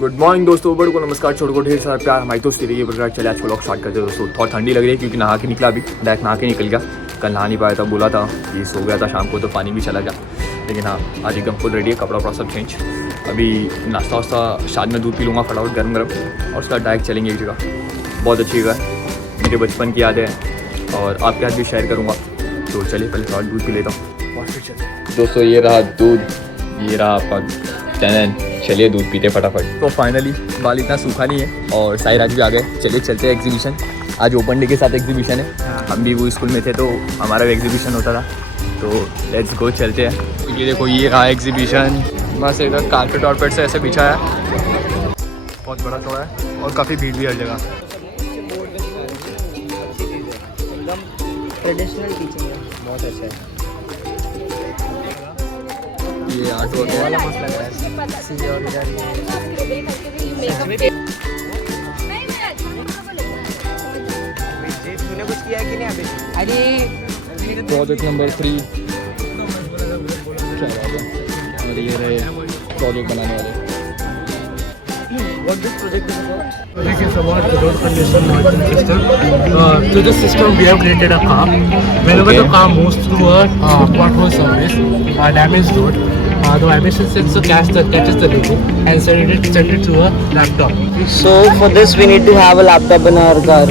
Good morning दोस्तों, बड़ों को नमस्कार, छोटों को ढेर सारा प्यार। हमारी दोस्ती रही है। चले आज को लोग स्टार्ट करते हैं दोस्तों। थोड़ा ठंडी लग रही है क्योंकि नहा के निकला, अभी डायरेक्ट नहा के निकल गया। कल नहा नहीं पाया था, बोला था कि सो गया था शाम को तो पानी भी चला गया, लेकिन हाँ आज एकदम फुल रेडी है, कपड़ा वपड़ा सब चेंज। अभी नाश्ता वास्ता शाद में दूध पी लूँगा फटाफट गर्म गर्म, और उसका डायरेक्ट चलेंगे एक जगह। बहुत अच्छी जगह है, मेरे बचपन की यादें हैं और आपके साथ भी शेयर करूँगा। तो चलिए पहले थोड़ा दूध पी लेता हूँ दोस्तों। ये रहा दूध, ये रहा आपका चैनल। चलिए दूध पीते फटाफट। तो फाइनली बाल इतना सूखा नहीं है और साई राज भी आ गए। चलिए चलते हैं एग्जीबिशन। आज ओपन डे के साथ एग्जीबिशन है। हम भी वो स्कूल में थे तो हमारा भी एग्जीबिशन होता था, तो लेट्स गो चलते हैं। ये देखो ये रहा एग्जीबिशन, बस एकदम कारपेट वारपेट से ऐसे बिछा है, बहुत बड़ा थोड़ा है और काफ़ी भीड़ भी हर जगह। ट्रेडिशनल टीचिंग है, बहुत अच्छा है। ये आर्ट वर्क वाला मस्त लग रहा है। सी और इधर तूने कुछ किया कि नहीं अभी? अरे प्रोजेक्ट नंबर 3 क्या बात है। और ये रहे प्रोजेक्ट बनाने वाले। what this project is about? Project is about the road congestion monitoring system. Through this system, we have created a car. Whenever the car moves through a pothole surface, a damaged road, the vibration sensor catches the data and send it to a laptop. So for this we need to have a laptop in our car.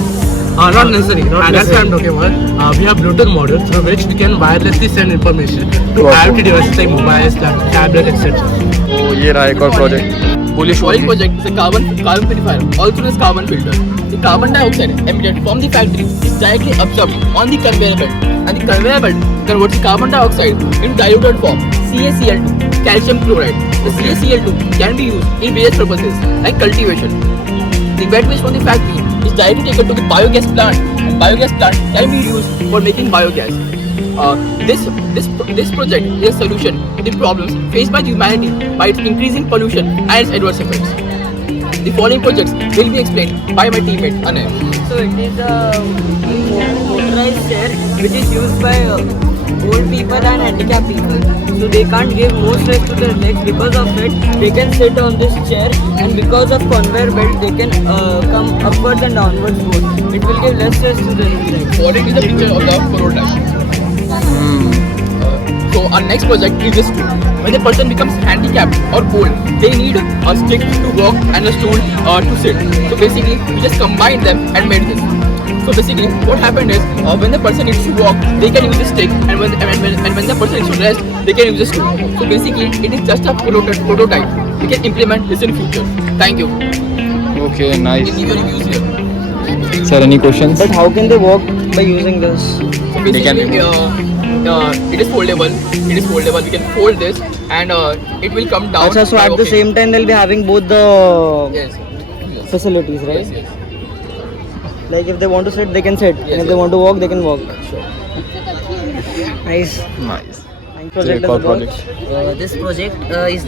Not necessary. That's what I'm talking about. We have Bluetooth module through which we can wirelessly send information to IoT devices like mobiles, tablets, etc. तो ये रहा एक और project. Police Oil project is a carbon purifier, also known as carbon filter. The carbon dioxide emitted from the factory is directly absorbed on the conveyor belt, and the conveyor belt converts the carbon dioxide into diluted form, CaCl2, calcium chloride. The CaCl2 can be used in various purposes like cultivation. The wet waste from the factory is directly taken to the biogas plant, and biogas plant can be used for making biogas. This project is a solution to the problems faced by humanity by its increasing pollution and its adverse effects. The following projects will be explained by my teammate Anay. So it is a motorized chair which is used by old people and handicapped people. So they can't give more stress to their legs. Because of it, they can sit on this chair, and because of conveyor belt, they can come upwards and downwards both. It will give less stress to their legs. Following is a picture of the prototype. So our next project is a stool. When a person becomes handicapped or old, they need a stick to walk and a stool to sit. So basically, we just combine them and made this. So basically, what happened is when the person needs to walk, they can use a stick, and when the person needs to rest, they can use a stool. So basically, it is just a prototype. We can implement this in future. Thank you. Okay, nice. Give your reviews here. Sir, any questions? But how can they walk by using this? So basically, it is foldable. We can fold this, and it will come down. Achha, so at the same time they'll be having both the Yes. facilities, right? Yes. Like if they want to sit, they can sit, and if they want to walk, they can walk. Nice. Nice. Thank So, project एक और is about. project. This project is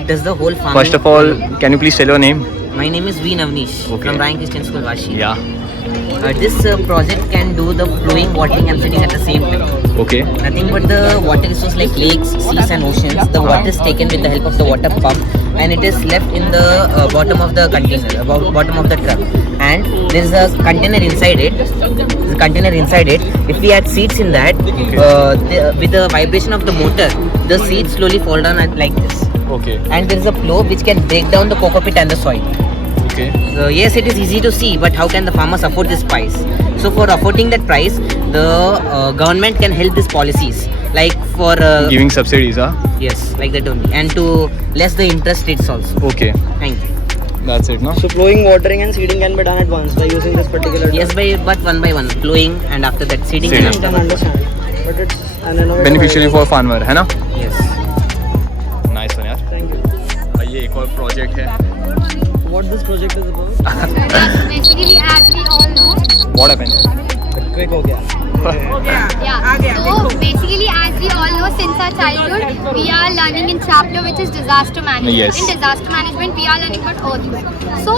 it does the whole farming. First of all, can you please tell your name? My name is V. Navneesh Okay. from Ryan Christian School, Vashi. Yeah. This project can do the flowing, watering and sitting at the same time. Okay. Nothing but the water resource like lakes, seas and oceans. The water is taken with the help of the water pump, and it is left in the bottom of the container, bottom of the truck. And there is a container inside it. There's a container inside it. If we add seeds in that, with the vibration of the motor, the seeds slowly fall down like this. Okay. And there is a flow which can break down the coco pit and the soil. Okay. So yes, it is easy to see, but how can the farmers afford this price? So for affording that price, the government can help these policies, like for Giving subsidies, huh? yes, like that only, and to less the interest rates also. Okay. Thank you. That's it, no? So flowing, watering and seeding can be done at once by using this particular. Yes, but one by one, flowing, and after that seeding, Seeding. and I can after that. understand, but it's an innovative Beneficiary idea. for farmer, है ना? Yes. Nice one यार। Thank you. ये एक और project है। What this project is about? Basically, as we all know, What happened? earthquake हो गया. Yeah. So basically, as we all know, since our childhood, we are learning in chapter which is disaster management. Yes. In disaster management, we are learning about earthquake. So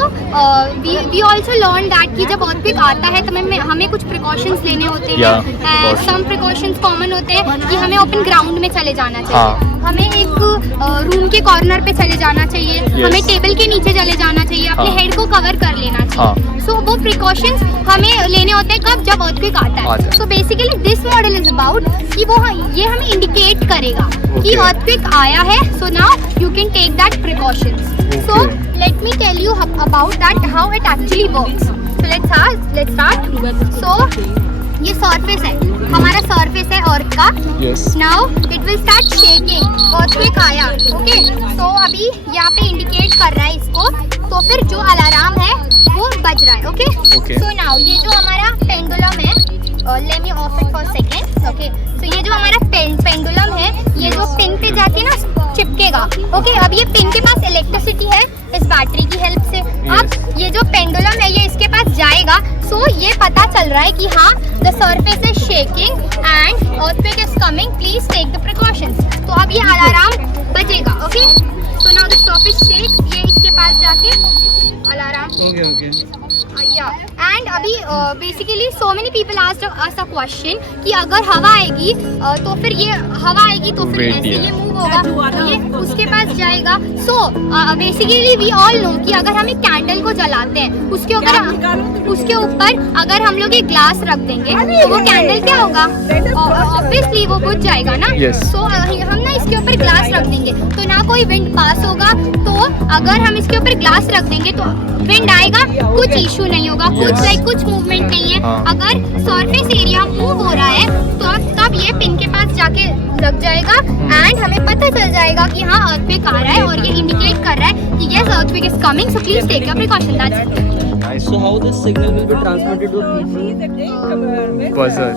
we also learned that कि जब earthquake आता है तो हमें कुछ precautions लेने होते हैं. Yeah, of course. Some precautions common होते हैं कि हमें open ground में चले जाना चाहिए. हाँ. हमें एक रूम के कॉर्नर पे चले जाना चाहिए. Yes. हमें टेबल के नीचे चले जाना चाहिए. अपने हाँ. हेड को कवर कर लेना चाहिए. So वो precautions हमें लेने होते हैं कब जब earthquake आता है. So basically this model is about कि वो ये हमें indicate करेगा कि earthquake आया है. So now you can take that precautions. So let me tell you about that how it actually works. So let's start. So ये surface है, हमारा surface है अर्थ का. Yes. Now it will start shaking. earthquake आया. Okay. So अभी यहाँ पे indicate कर रहा है इसको. तो फिर जो अलार्म है वो बज रहा है. Okay. Okay. So now ये जो हमारा पेंडुलम है, let me off it for a second. Okay. So ये जो हमारा पेंडुलम है, ये जो पिन पे जाके ना चिपकेगा. Okay. अब ये पिन के पास इलेक्ट्रिसिटी है इस बैटरी की हेल्प से. अब ये जो पेंडुलम है ये इसके पास जाएगा. So ये पता चल रहा है कि हाँ the surface is shaking and earthquake is coming. Please take the precautions. तो अब ये अलार्म बजेगा. Okay. So now the surface shakes. ये इसके पास जाके अलार्म. Okay. Yeah. And अभी basically so many people asked us a question कि अगर हवा आएगी तो फिर ये हवा आएगी तो फिर Wait, कैसे yeah. ये मूव होगा. तो ये उसके पास जाएगा. So basically we all know कि अगर हम एक कैंडल को जलाते हैं उसके ऊपर अगर हम लोग एक ग्लास रख देंगे तो वो कैंडल क्या होगा. ऑब्वियसली वो बुझ जाएगा ना. Yes. So हम ना इसके ऊपर ग्लास रख देंगे तो ना कोई विंड पास होगा. तो अगर हम इसके ऊपर ग्लास रख देंगे तो विंड आएगा, कुछ इशू नहीं होगा. कुछ मूवमेंट नहीं है. अगर सरफेस एरिया मूव हो रहा है तो तब ये पिन के पास जाके लग जाएगा एंड हमें पता चल जाएगा कि हाँ earthquake आ रहा है और ये इंडिकेट कर रहा है कि yes earthquake is coming, so please take your precaution. That's it. So how this signal will be transmitted to PC? Buzzer.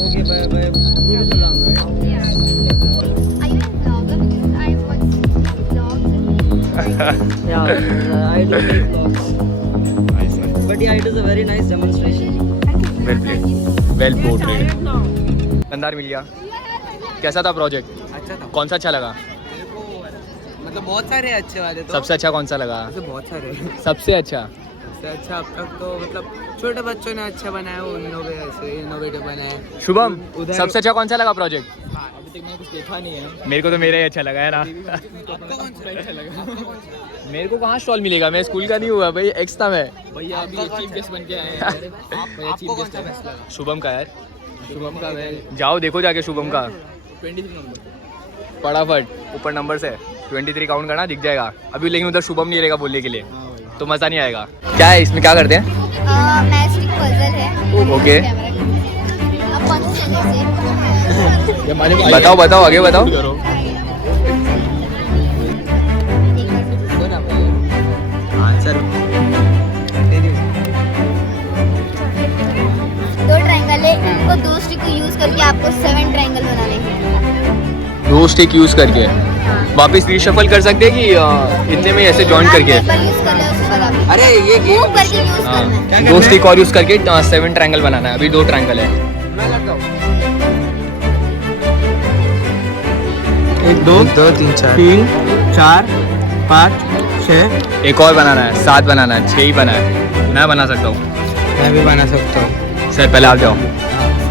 Okay, by Bluetooth alarm, right? Are you a vlogger? Because I watch vlogs. Yeah, I do make vlogs. But yeah, it is a very nice demonstration. Well played. Well portrayed. नंदार मिल गया. कैसा था project? अच्छा था. कौन सा अच्छा लगा? मतलब बहुत सारे अच्छे वाले तो. सबसे अच्छा कौन सा लगा? बहुत सारे. सबसे अच्छा सबसे अच्छा अब तक तो मतलब छोटे बच्चों ने अच्छा बनाया, वो इनोवेटिव बनाया. शुभम, सबसे अच्छा कौन सा लगा प्रोजेक्ट? अभी तक मैंने कुछ देखा नहीं है. मेरे को तो मेरा ही अच्छा लगा है ना. आपका कौन सा अच्छा लगा? मेरे को कहाँ स्टॉल मिलेगा, मैं स्कूल का नहीं हुआ भाई, एक्स था मैं. भैया अभी चीफ गेस्ट बन के आए हैं. आपको कौन सा बेस्ट लगा? शुभम का यार. शुभम का है. जाओ देखो जाके शुभम का. 23 नंबर फटाफट ऊपर नंबर से 23 काउंट करना, दिख जाएगा अभी. लेकिन उधर शुभम नहीं रहेगा बोलने के लिए तो मज़ा नहीं आएगा. क्या है इसमें, क्या करते हैं? मैजिक पजल है. ओके. अब कौन सा चले से बताओ आगे बताओ. आंसर दो ट्रायंगल है, इनको दो स्टिक को यूज करके आपको 7 ट्रायंगल बनाने हैं. 2 स्टिक यूज करके वापस रीशफल कर सकते हैं कि इतने में ऐसे जॉइन करके? यूज कर ले उसके बाद आप अरे ये मूव करके यूज करना है. 2 स्टिक और यूज करके 7 ट्रायंगल बनाना है. अभी 2 ट्रायंगल है. 1 2 3 4 4 5 6. एक और बनाना है, 7 बनाना है, 6 ही बना है. मैं बना सकता हूँ. मैं भी बना सकता हूँ. सर पहले आप जाओ,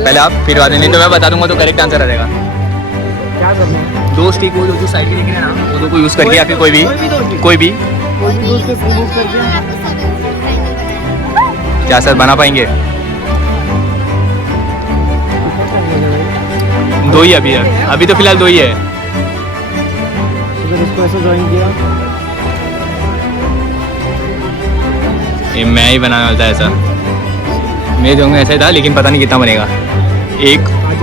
पहले आप, फिर बाद में. नहीं तो मैं बता दूंगा तो करेक्ट आंसर आ जाएगा. क्या करना है? 2 स्टिक वो जो साइड के दिख रहे हैं ना, वो 2 को यूज करके या फिर कोई भी कोई भी यूज करना है, आपको 7 ट्रायंगल बनाना है. क्या सर बना पाएंगे? 2 ही अभी तो फिलहाल 2 ही है. अगर इसको ऐसे ज्वाइन किया ये मैं ही बनाने वाला था ऐसा. मैं जो ऐसा ही था लेकिन पता नहीं कितना बनेगा. 1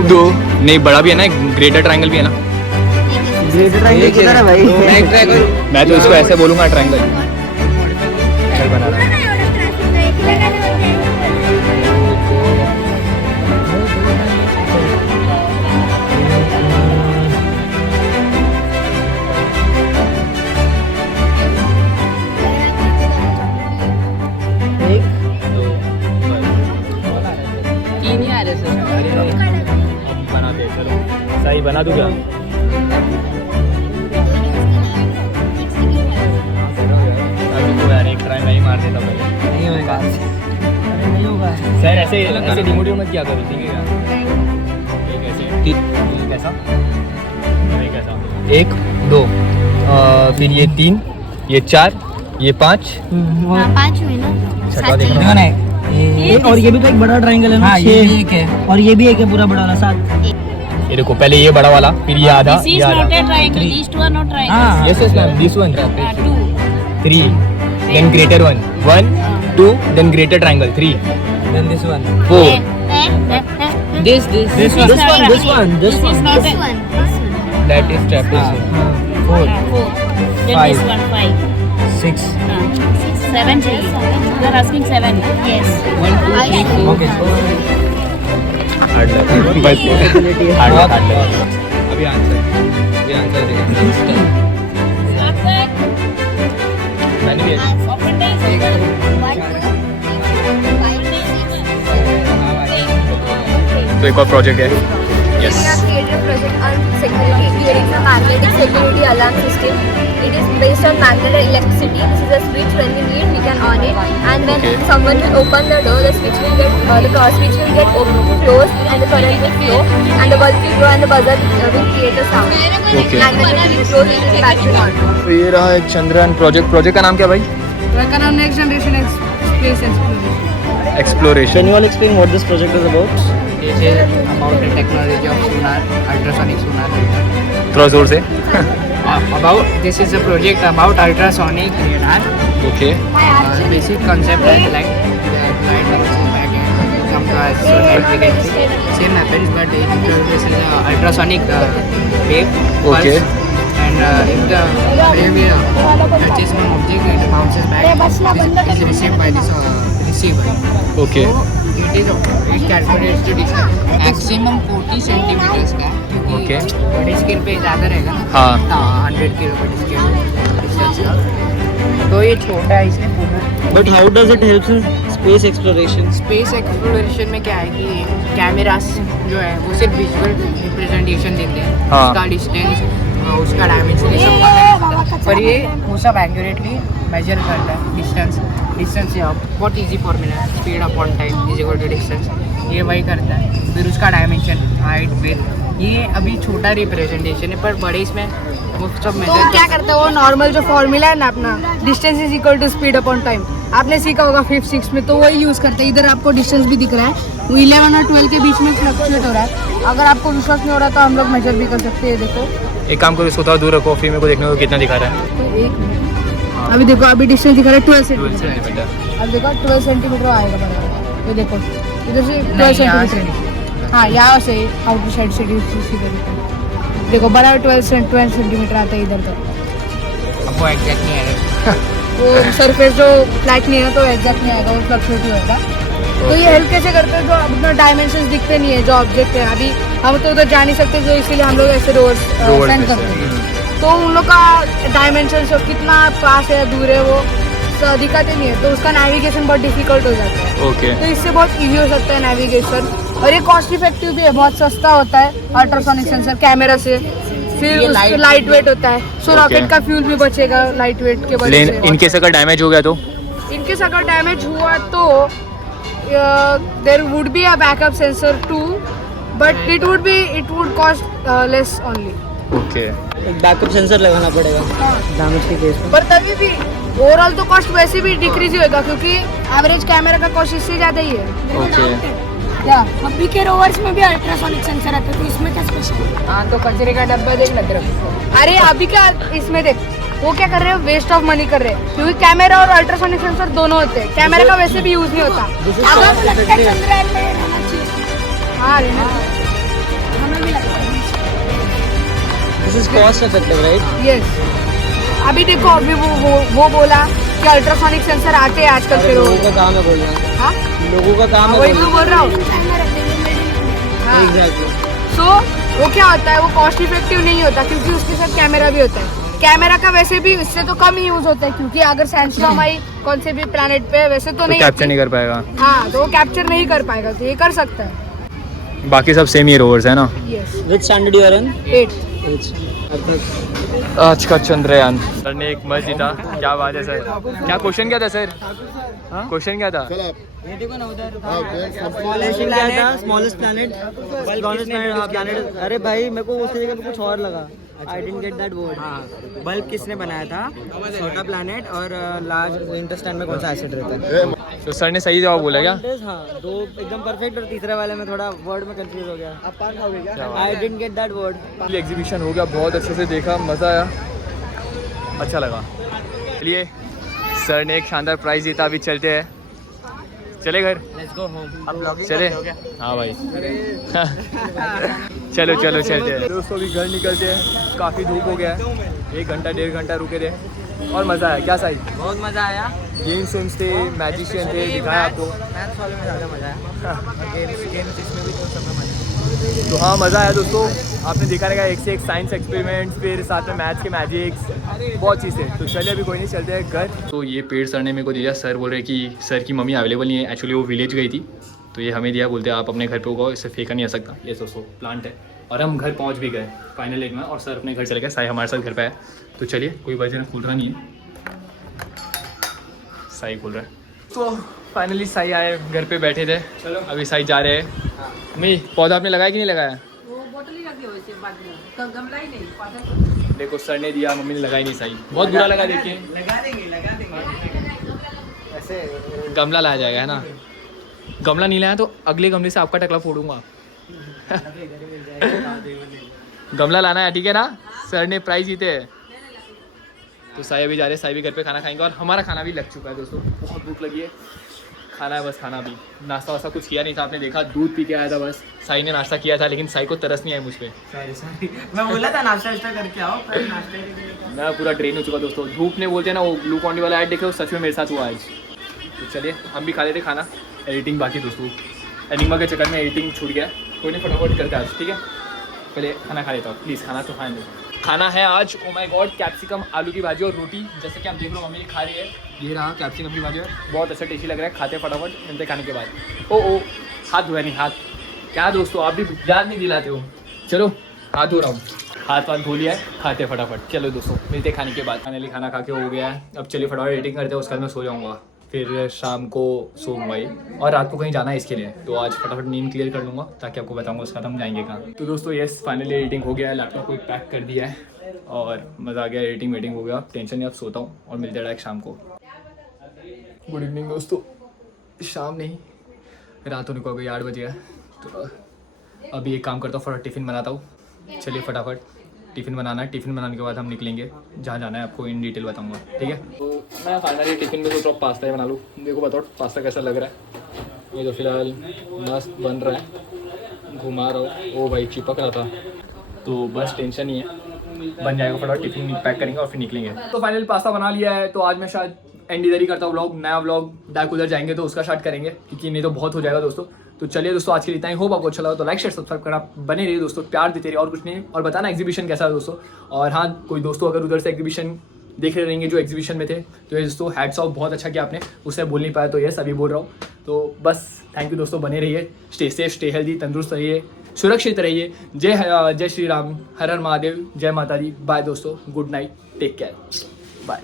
2 नहीं, बड़ा भी है ना, ग्रेटर ट्रायंगल भी है ना. ग्रेटर ट्रायंगल किधर है भाई? मैं एक ट्राई करूँ. मैं तो इसको ऐसे बोलूँगा ट्रायंगल बना रहा है. बना दूँ क्या? यार एक ट्राई मैं ही मार देता भाई। नहीं होगा, नहीं होगा। सर ऐसे रिमोट मत क्या करो, ठीक है क्या? ठीक कैसा? नहीं कैसा? 1 2 फिर ये 3 ये 4 ये 5 5 हुए ना। छठा देखना। और ये भी तो एक बड़ा ट्रायंगल है ना। हाँ, ये भी एक है और ये भी एक है पूरा बड़ा वाला 7। ये देखो पहले ये बड़ा वाला फिर ये आधा ये आधा। These two are not triangles. Yes ma'am, this one 2. 3 then greater one 1 2 then greater triangle 3 Then this one. 4 This one. This one. that is trapezium 4. 5 6. 7. You are asking 7. Yes. Okay. Hard लग बस hard लग अभी answer मैंने भी तो एक और project है yes We have created a project on security. Here is a magnetic security alarm system. It is based on magnetic electricity. This is a switch. When we need, we can on it. And when Okay. someone will open the door, the switch will get switch will get closed, and the current will flow, and the bulb will glow, and the buzzer will create a sound. Okay. And when it will close, it will back to normal. तो ये रहा एक Chandrayaan project का नाम क्या भाई? का नाम next generation space exploration. Exploration Can you all explain what this project is about? This is about the technology of sonar, ultrasonic sonar radar. थोड़ा जोर से This is a project about ultrasonic radar. Okay Basic concept is like the light comes back and come to us so that we can see. Same happens, but this is a ultrasonic wave pulse. Okay. And if the wave touches one object, it bounces back. It is received by this receiver. Okay It calculates the distance maximum 40 centimetres का, Okay. क्योंकि बड़े scale पे ज़्यादा रहेगा ना। हाँ 100 kilometre scale distance का, तो ये छोटा है इसलिए पूरा। But how does it help in space exploration? Space exploration में क्या है कि कैमरास जो है वो सिर्फ विजुअल रिप्रेजेंटेशन देते हैं, हाँ। उसका डिस्टेंस, उसका डायमेंशन ये सब पता है, पर ये वो सब एक्यूरेटली मेजर करता है डिस्टेंस बहुत इजी फॉर्मूला है, speed upon time is equal to distance, ये वही करता है। फिर उसका डायमेंशन, हाइट, विड्थ, ये अभी छोटा रिप्रेजेंटेशन है, पर बड़े इसमें वो सब तो मेजर क्या करता है वो नॉर्मल जो फॉर्मूला है ना अपना distance is equal to speed upon time, आपने सीखा होगा 5th 6th में, तो वही यूज़ करते हैं। इधर आपको डिस्टेंस भी दिख रहा है, वो 11 और 12 के बीच में फ्लक्चुएट हो रहा है। अगर आपको विश्वास नहीं हो रहा तो हम लोग मेजर भी कर सकते हैं। देखो एक काम करो इसको थोड़ा दूर रखो फिर मेरे को देखने को कितना दिखा रहा है। तो एक अभी देखो अभी डिस्टेंस दिखा रहा है 12 सेंटीमीटर। सेंटीमीटर अब देखो 12 सेंटीमीटर आएगा बराबर, ये देखो इधर से 12 सेंटीमीटर, हाँ यहाँ से आउटर साइड से देखो बराबर 12 सेंटीमीटर आता है इधर। तो आपको एग्जैक्ट नहीं आएगा, वो सरफेस जो फ्लैट नहीं है तो एग्जैक्ट नहीं आएगा, वो फ्लक्चुएट ही होगा। तो ये हेल्प कैसे करते हैं, जो अपना डायमेंशंस दिखते नहीं है, जो ऑब्जेक्ट है अभी हम तो उधर जा नहीं सकते, जो इसीलिए हम लोग ऐसे रोड सेंड करते हैं। तो उन लोग का डायमेंशन जो कितना पास है दूर है वो दिखाते नहीं है, तो उसका नेविगेशन बहुत डिफिकल्ट हो जाता है। ओके तो इससे बहुत इजी हो सकता है नेविगेशन, और ये कॉस्ट इफेक्टिव भी है, बहुत सस्ता होता है अल्ट्रासोनिक सेंसर कैमरा से। फिर लाइट वेट होता है, सो रॉकेट का फ्यूल भी बचेगा लाइट वेट के वजह से। इनकेस अगर डैमेज हो गया तो इनकेस अगर डैमेज हुआ तो there would be a backup sensor too, but it would cost less only. Okay backup sensor लगाना पड़ेगा डैमेज के केस में। पर तभी भी ओवरऑल तो कॉस्ट वैसे भी डिक्रीज ही होगा, क्योंकि एवरेज कैमरा का कॉस्ट इससे ज़्यादा ही है। ओके क्या अभी के रोवर्स में भी अल्ट्रासोनिक सेंसर आता है, तो इसमें क्या स्पेशल? हाँ तो कचरे का डब्बा देख ना तेरे को। अरे अभी क्या इसमें देख वो क्या कर रहे हैं, वेस्ट ऑफ मनी कर रहे हैं, क्योंकि कैमरा और अल्ट्रासोनिक सेंसर दोनों होते हैं, कैमरा का वैसे भी यूज नहीं होता। अगर लगता है चंद्रयान में रहना चाहिए, हाँ रहना हमें भी लगता है। This is cost effective right? Yes. अभी देखो अभी वो बोला कि अल्ट्रासोनिक सेंसर आते हैं आजकल के लोगों रोज। का काम है बोलना, हाँ लोगों का काम है वही तो बोल रहा हूँ। हाँ एग्जैक्टली। सो वो क्या होता है, वो कॉस्ट इफेक्टिव नहीं होता, क्योंकि उसके साथ कैमरा भी होता है। कैमरा का वैसे भी इससे तो कम ही यूज होता है, क्योंकि अगर सेंसर हमारी कौन से भी प्लैनेट पे वैसे तो नहीं कैप्चर नहीं कर पाएगा। हाँ तो वो कैप्चर नहीं कर पाएगा, तो ये कर सकता है। बाकी सब सेम ही रोवर्स है ना। Yes. Which standard you are in? 8. आज का चंद्रयान सर ने एक मस्त जीता। क्या बात है सर। क्या क्वेश्चन क्या था सर? क्वेश्चन क्या था? ये देखो ना उधर smallest planet, smallest planet, smallest planet. अरे भाई मेरे को उस जगह पे कुछ और लगा। I didn't get that word. हाँ, बल्ब किसने बनाया था? छोटा प्लैनेट और लार्ज इंटेस्टाइन में कौन सा एसिड रहता है? तो सर ने सही जवाब बोला क्या? हाँ, दो एकदम परफेक्ट और तीसरे वाले में थोड़ा वर्ड में कंफ्यूज हो गया। आप पान खाओगे क्या? I didn't get that word. Exhibition हो गया, बहुत अच्छे से देखा, मज़ा आया, अच्छा लगा। चलिए सर ने एक शानदार प्राइज़ जीता। अभी चलते हैं, चले घर, लेट्स गो होम। अब ब्लॉगिंग चले। हाँ भाई चलो चलो चलते हैं दोस्तों। अभी घर निकलते हैं, काफ़ी धूप हो गया है, 1 घंटा 1.5 घंटा रुके थे और मज़ा आया। क्या साइज? बहुत मज़ा आया। गेम्स वेम्स थे, मैजिशियन थे, दिखाया आपको। मैथ्स वाले में ज़्यादा मज़ा आया। गेम्स इसमें भी तो सब में मज़ा। तो हाँ मज़ा आया दोस्तों। आपने देखा रहेगा एक से एक साइंस एक्सपेरिमेंट्स, फिर साथ में मैथ्स के मैजिक्स, बहुत चीज़ें। तो चलिए अभी कोई नहीं, चलते हैं घर। तो ये पेड़ सर ने मेरे को दिया। सर बोल रहे कि सर की मम्मी अवेलेबल नहीं है, एक्चुअली वो विलेज गई थी, तो ये हमें दिया। बोलते हैं आप अपने घर पे उगाओ, इसे फेंका नहीं आ सकता। ये दोस्तों प्लांट है। और हम घर पहुँच भी गए फाइनल एक में, और सर अपने घर चले गए। साई हमारे साथ घर पे आया। तो चलिए, कोई वजह खुल रहा नहीं है, साई खुल रहा है। तो फाइनली साई आए, घर पे बैठे थे। चलो अभी साई जा रहे हैं। मम्मी पौधा आपने लगाया कि नहीं लगाया? देखो सर ने दिया, मम्मी ने लगाई नहीं। सही बहुत बुरा लगा। देखिए लगा देंगे। ऐसे गमला लाया जाएगा, है ना? गमला नहीं लाया तो अगले गमले से आपका टकला फोड़ूंगा। गमला लाना है, ठीक है ना? सर ने प्राइज जीते हैं। तो साई अभी जा रहे हैं, साई भी घर पे खाना खाएंगे। और हमारा खाना भी लग चुका है दोस्तों, बहुत भूख लगी है, खाना है बस। खाना भी, नाश्ता वास्ता कुछ किया नहीं था, आपने देखा, दूध पी के आया था बस। साई ने नाश्ता किया था, लेकिन साई को तरस नहीं आई मुझ पर। सॉरी मैं बोला था नाश्ता वाश्ता करके आओ, पर नाश्ते मैं पूरा ड्रेन हो चुका दोस्तों। धूप ने बोलते हैं ना, वो ग्लूकॉन वाला ऐड देखे, वो सच में मेरे साथ हुआ आज। तो चलिए हम भी खा लेते खाना। एडिटिंग बाकी दोस्तों, एनिमा के चक्कर में एडिटिंग छूट गया। कोई नहीं, फटाफट करते आज, ठीक है? पहले खाना खा लेता हूँ प्लीज़। खाना तो खाएंगे। खाना है आज, ओ माय गॉड, कैप्सिकम आलू की भाजी और रोटी। जैसे कि आप देख लो मम्मी खा रही है। ये रहा कैप्सिकम की भाजी, बहुत अच्छा टेस्टी लग रहा है। खाते फटाफट, मिलते खाने के बाद। ओ हाथ धोया नहीं, हाथ क्या दोस्तों, आप भी याद नहीं दिलाते हो। चलो हाथ धो रहा हूँ, हाथ वाथ धो लिया है, खाते फटाफट। चलो दोस्तों मिलते खाने के बाद। फाइनली खाना खा के हो गया है। अब चलिए फटाफट एडिटिंग करते हैं, उसके बाद मैं सो जाऊँगा, फिर शाम को सोऊंगा ही, और रात को कहीं जाना है इसके लिए। तो आज फटाफट नींद क्लियर कर लूँगा, ताकि आपको बताऊँगा उसके बाद हम जाएंगे कहाँ। तो दोस्तों यस, फाइनली एडिटिंग हो गया है, लैपटॉप को पैक कर दिया है और मज़ा आ गया। एडिटिंग वेटिंग हो गया, टेंशन नहीं, अब सोता हूँ और मिलते डायरेक्ट शाम को। गुड इवनिंग दोस्तों, शाम नहीं रात होने को, अभी 8 बजे है। तो अभी एक काम करता हूँ, फटाफट टिफ़िन बनाता हूँ। चलिए फटाफट टिफ़िन बनाना है, टिफ़िन बनाने के बाद हम निकलेंगे जहाँ जाना है, आपको इन डिटेल बताऊंगा, ठीक है? तो मैं फाइनली टिफ़िन में सोच रहा हूँ पास्ता ही बना लूँ। देखो बताओ पास्ता कैसा लग रहा है। ये तो फिलहाल मस्त बन रहा है, घुमा रहा हूँ। ओ भाई चिपक रहा था, तो बस टेंशन नहीं है, बन जाएगा। फटाफट टिफ़िन पैक करेंगे और फिर निकलेंगे। तो फाइनली पास्ता बना लिया है। तो आज मैं शायद एंड इधर ही करता हूँ व्लॉग, नया व्लॉग डायरेक्ट उधर जाएंगे तो उसका स्टार्ट करेंगे, क्योंकि नहीं तो बहुत हो जाएगा दोस्तों। तो चलिए दोस्तों आज के लिए इतना ही। होप आपको अच्छा लगा तो लाइक शेयर सब्सक्राइब करना, बने रहिए दोस्तों, प्यार देते रहिए और कुछ नहीं। और बताना एग्जीबिशन कैसा है दोस्तों। और हाँ, कोई दोस्तों अगर उधर से एग्जीबिशन देख रहे रहेंगे जो एग्जीबिशन में थे, तो ये दोस्तों हैट्स ऑफ, बहुत अच्छा किया आपने, उससे बोल नहीं पाया तो यस अभी बोल रहा हूँ। तो बस थैंक यू दोस्तों, बने रहिए, स्टे सेफ, स्टे हेल्दी, तंदुरुस्त रहिए, सुरक्षित रहिए। जय श्री राम, हर हर महादेव, जय माता दी। बाय दोस्तों, good night, take care, bye.